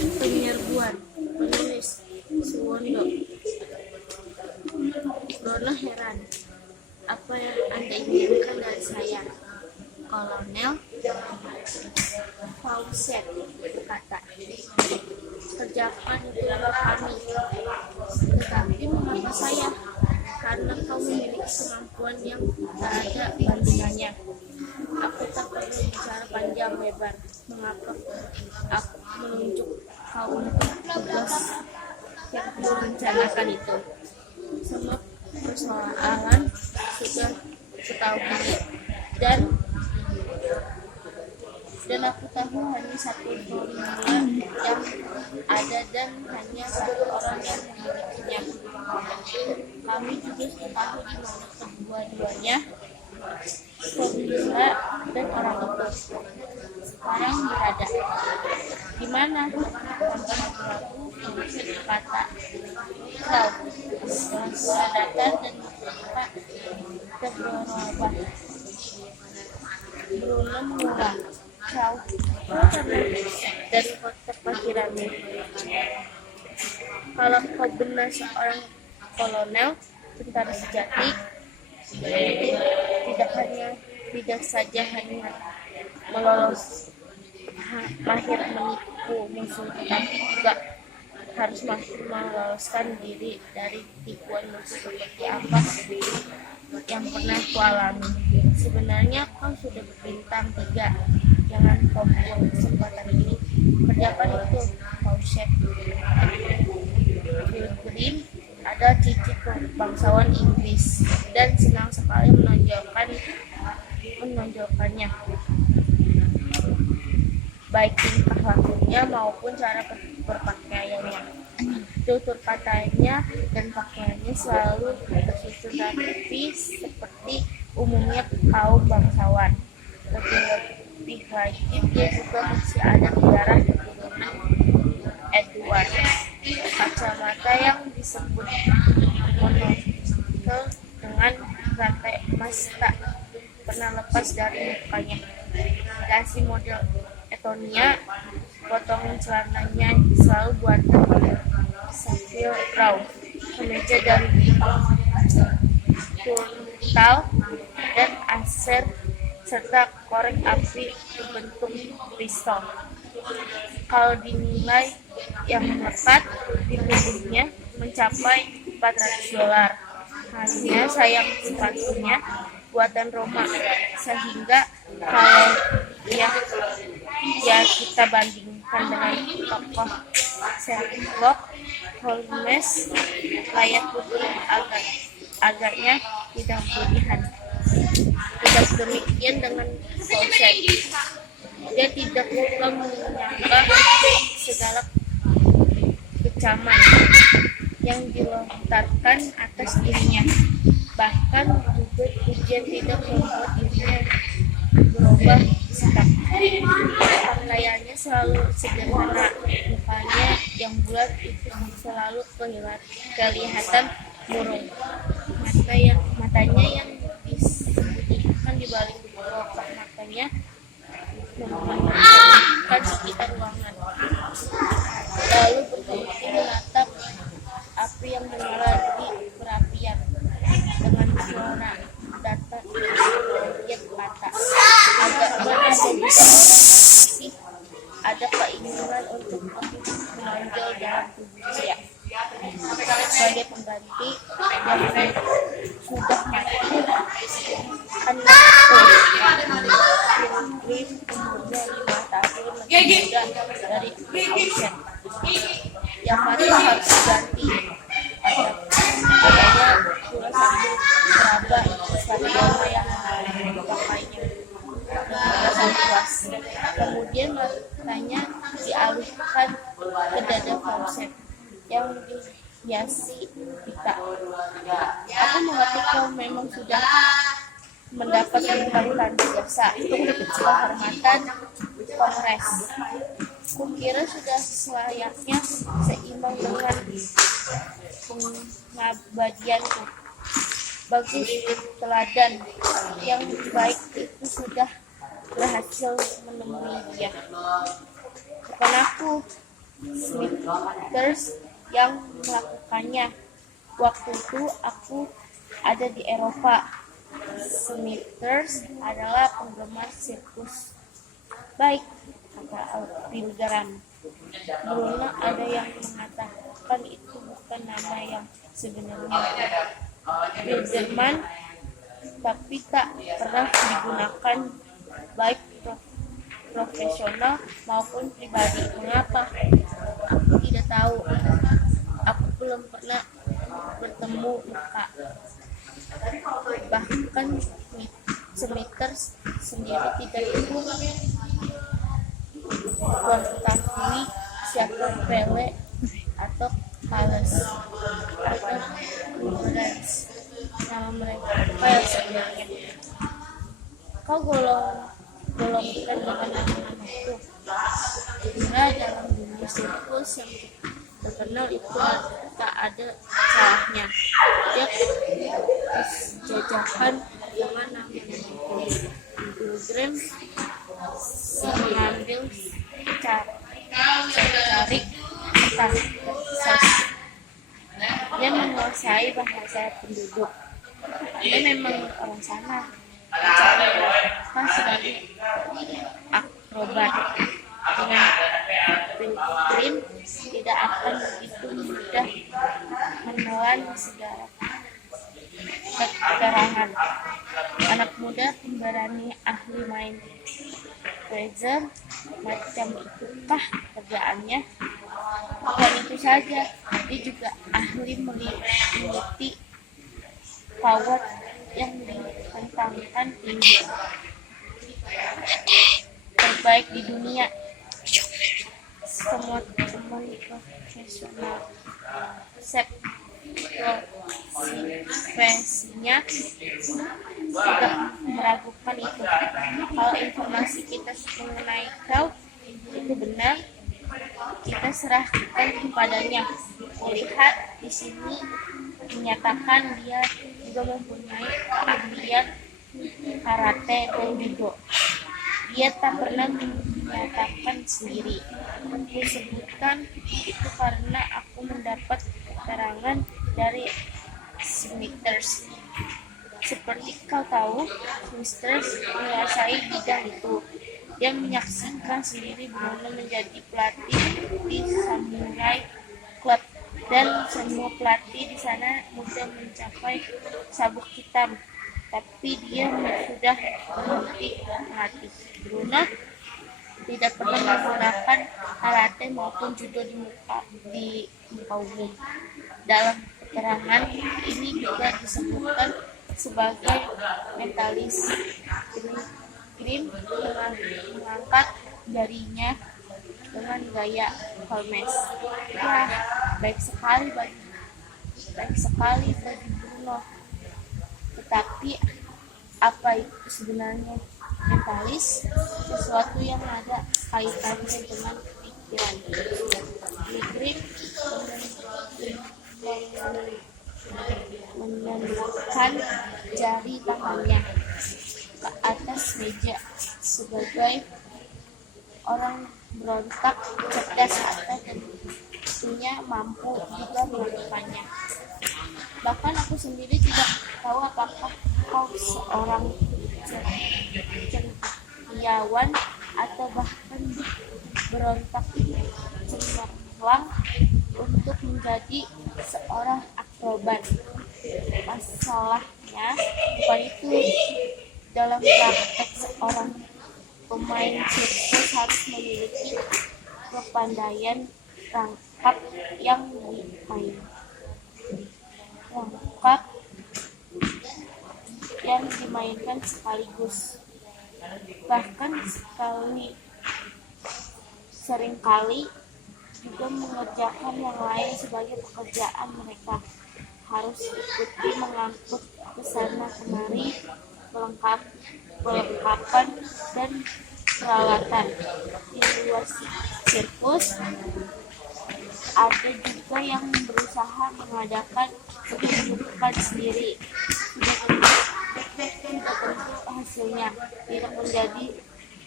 Penyerbuan, penulis Suwondo. Rono heran, apa yang Anda inginkan dari saya? Kolonel Fawcett berkata, kerjakan itu untuk kami. Tetapi mengapa saya? Karena kau memiliki kemampuan yang tak ada bandingannya. Aku tak perlu bicara panjang lebar mengapa aku menunjuk kau untuk tugas yang direncanakan itu. Semua persoalan sudah ketahui dan aku tahu hanya satu formula yang ada dan hanya satu orang yang memilikinya. Kami juga tahu di mana kedua-duanya formula dan orang itu sekarang berada. Di mana? Tanpa ragu-ragu, Fawcett berkata, kau dengan datar dan berkata terberubah. Bruno mengulang, kau dari kotak pikiranmu. Kalau kau benar seorang kolonel tentara sejati, tidak saja hanya mahir menipu musuh, tetapi juga harus mampu meloloskan diri dari tipuan musuh seperti apa yang pernah kau alami. Sebenarnya kau sudah berbintang 3. Jangan kau buang kesempatan ini. Kerjakan itu, Fawcett. Bill Green ada cicit bangsawan Inggris dan senang sekali menonjolkannya, baik tingkah lakunya maupun cara berpakaiannya. Tutur katanya dan pakaiannya selalu tersusun rapi seperti umumnya kaum bangsawan. Lebih lagi, dia juga masih ada darah keturunan Edward. Kacamata yang disebut monokel dengan rantai emas tak pernah lepas dari mukanya. Dasi model Etonia, potongan celananya selalu buatan oleh Savile Row, kemeja dari turuntal dan aser serta korek api berbentuk pistol. Kalau dinilai yang melekat di tubuhnya mencapai $400. Hanya sayang sepatunya buatan Roma, sehingga kalau ya kita bandingkan dengan tokoh Sherlock Holmes, layak putih agaknya tidak berlebihan. Tidak demikian dengan Fawcett. Dia tidak pula menyangka segala kecaman yang dilontarkan atas dirinya. Bahkan juga ujian tidak membuat dirinya berubah sikap. Pakaiannya selalu sederhana, mukanya yang bulat itu selalu kelihatan murung. Matanya yang disembunyikan di balik kelopak matanya memanfaatkan sekitar ruangan, lalu berhenti menatap api yang menyala di perapian dengan suara datar yang berkata, agaknya ada juga orang masih ada keinginan untuk lebih menonjol dalam tubuh saya. Sebagai pengganti yang sudah mati, anakku Pilgrim umurnya 5 tahun lebih muda dari Fawcett. Yang mati harus diganti. Adanya pula sambil meraba sepatu lama yang dipakainya dengan puas. Kemudian matanya dialihkan ke dada Fawcett yang dihiasi pita. Aku mengerti kau memang sudah mendapat bintang tanda jasa kehormatan Kongres. Kukira sudah selayaknya seimbang dengan pengabdianku. Bagus, teladan yang baik itu sudah berhasil menemui dia. Bukan aku, Smithers yang melakukannya. Waktu itu aku ada di Eropa. Smithers adalah penggemar sirkus. Baik, kata Alvin geram. Bruno, ada yang mengatakan itu bukan nama yang sebenarnya. Bilderman, tapi tak pernah digunakan baik profesional maupun pribadi. Mengapa? Aku tidak tahu. Aku belum pernah bertemu muka. Bahkan Smithers sendiri tidak mengetahui siapa Pele atau Palace atau Lawrence, nama mereka yang sebenarnya. Kau golongkan dengan nama-nama itu. Karena dalam dunia sirkus yang terkenal itu tak ada salahnya. Dia jajakan dengan nama itu. Pilgrim mengambil cari kertas. Dia menguasai bahasa penduduk. Dia memang orang sana. Mencari nafkah sebagai akrobat. Dengan Pilgrim tidak akan begitu mudah menelan segala keterangan. Anak muda pemberani ahli main Fraser macam itukah kerjaannya? Bukan itu saja, dia juga ahli meneliti kawat yang dikentangkan tinggi terbaik di dunia. Semua teman profesional profesinya tidak meragukan itu. Kalau informasi kita mengenai kau itu benar, kita serahkan kepadanya. Lihat di sini menyatakan dia juga mempunyai keahlian karate dan judo. Dia tak pernah menyatakan sendiri. Aku sebutkan itu karena aku mendapat keterangan dari Smithers. Seperti kau tahu, Smithers menguasai bidang itu. Dia menyaksikan sendiri Bruno menjadi pelatih di Samurai Club, dan semua pelatih di sana mudah mencapai sabuk hitam. Tapi dia sudah berhenti melatih. Bruno tidak pernah menggunakan karate maupun judo di muka umum. Dalam keterangan ini juga disebutkan sebagai mentalis. Green mengangkat jarinya dengan gaya Holmes. Wah, baik sekali bagi Bruno. Tetapi apa itu sebenarnya mentalis? Sesuatu yang ada kaitannya dengan pikiran. Green menundukkan jari tangannya ke atas meja sebagai orang berontak cerdas atau tentunya mampu juga melakukannya. Bahkan aku sendiri tidak tahu apakah kau seorang cendekiawan atau bahkan berontak cemerlang untuk menjadi seorang akrobat. Masalahnya bukan itu. Dalam praktek, seorang pemain sirkus harus memiliki kepandaian rangkap yang dimainkan sekaligus. Bahkan seringkali juga mengerjakan yang lain sebagai pekerjaan mereka. Harus ikuti mengangkut kesana kemari perlengkapan dan peralatan. Di luar sirkus ada juga yang berusaha mengadakan pertunjukan sendiri. Tidak tentu hasilnya tidak menjadi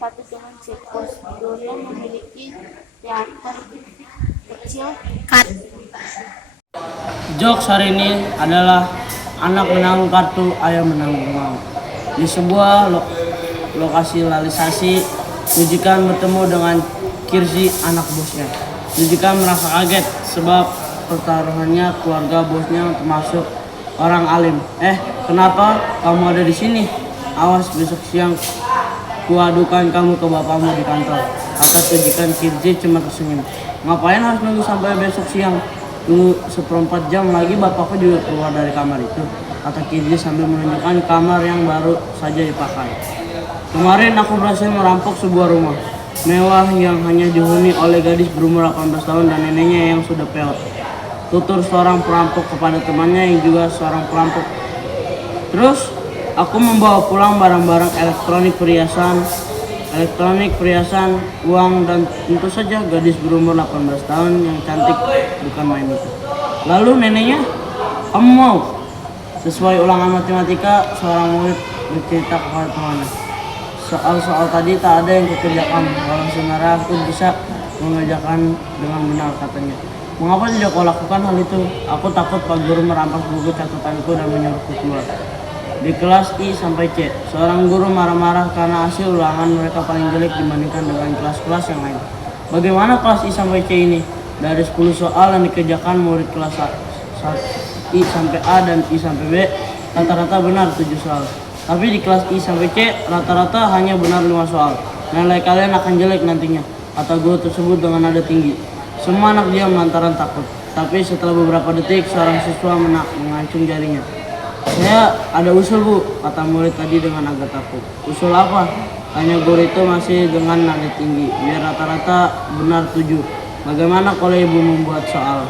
satu dengan sirkus. Bruno memiliki teater kecil. Cut. Jokes hari ini adalah anak menanggung kartu, ayah menanggung maut. Di sebuah lokasi realisasi, Rujikan bertemu dengan Kirzi, anak bosnya. Rujikan merasa kaget sebab pertaruhannya keluarga bosnya termasuk orang alim. Kenapa kamu ada di sini? Awas besok siang kuadukan kamu ke bapakmu di kantor. Kata Rujikan. Kirzi cuma tersenyum. Ngapain harus nunggu sampai besok siang? Tunggu seperempat jam lagi bapakku juga keluar dari kamar itu, kata Kirzi sambil menunjukkan kamar yang baru saja dipakai. Kemarin aku berhasil merampok sebuah rumah mewah yang hanya dihuni oleh gadis berumur 18 tahun dan neneknya yang sudah peot. Tutur seorang perampok kepada temannya yang juga seorang perampok. Terus aku membawa pulang barang-barang elektronik perhiasan, uang, dan tentu saja gadis berumur 18 tahun yang cantik bukan main itu. Lalu neneknya, kamu mau? Sesuai ulangan matematika, seorang murid bercerita kepada temannya. Soal-soal tadi tak ada yang kukerjakan, walau sebenarnya aku bisa mengerjakan dengan benar, katanya. Mengapa tidak kau lakukan hal itu? Aku takut Pak Guru merampas buku catatanku dan menyuruhku keluar. Di kelas I sampai C, seorang guru marah-marah karena hasil ulangan mereka paling jelek dibandingkan dengan kelas-kelas yang lain. Bagaimana kelas I sampai C ini? Dari 10 soal yang dikerjakan murid kelas I sampai A dan I sampai B, rata-rata benar 7 soal. Tapi di kelas I sampai C, rata-rata hanya benar 5 soal. Nilai kalian akan jelek nantinya, kata guru tersebut dengan nada tinggi. Semua anak diam lantaran takut. Tapi setelah beberapa detik, seorang siswa mengancung jarinya. Saya ada usul, Bu, kata murid tadi dengan agak takut. Usul apa? Tanya guru itu masih dengan nada tinggi. Biar rata-rata benar 7. Bagaimana kalau ibu membuat soal?